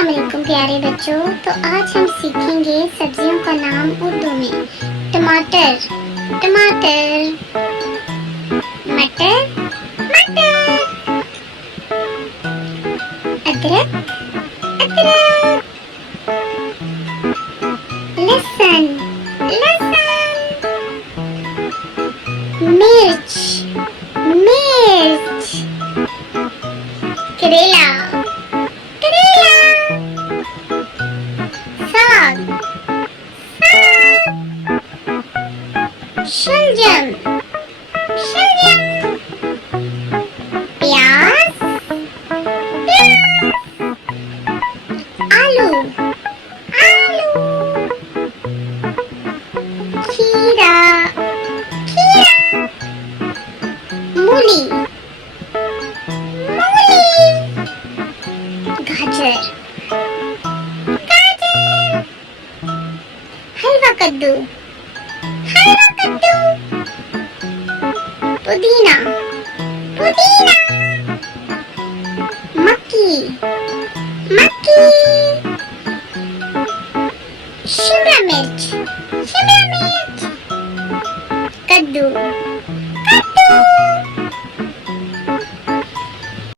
अस्सलाम वालेकुम प्यारे बच्चों। तो आज हम सीखेंगे सब्जियों का नाम उर्दू में। टमाटर, टमाटर। मटर, मटर। अदरक, अदरक। लहसुन, लहसुन। मिर्च, मिर्च। करेला, करेला। साग, साग। शलजम, शलजम। प्याज, प्याज। आलू, आलू। खीरा, खीरा। मूली, मूली। गाजर, गाजर। हलवा कद्दू, हलवा कद्दू। पुदीना, पुदीना। मक्की, मक्की। शिमला मिर्च, शिमला मिर्च।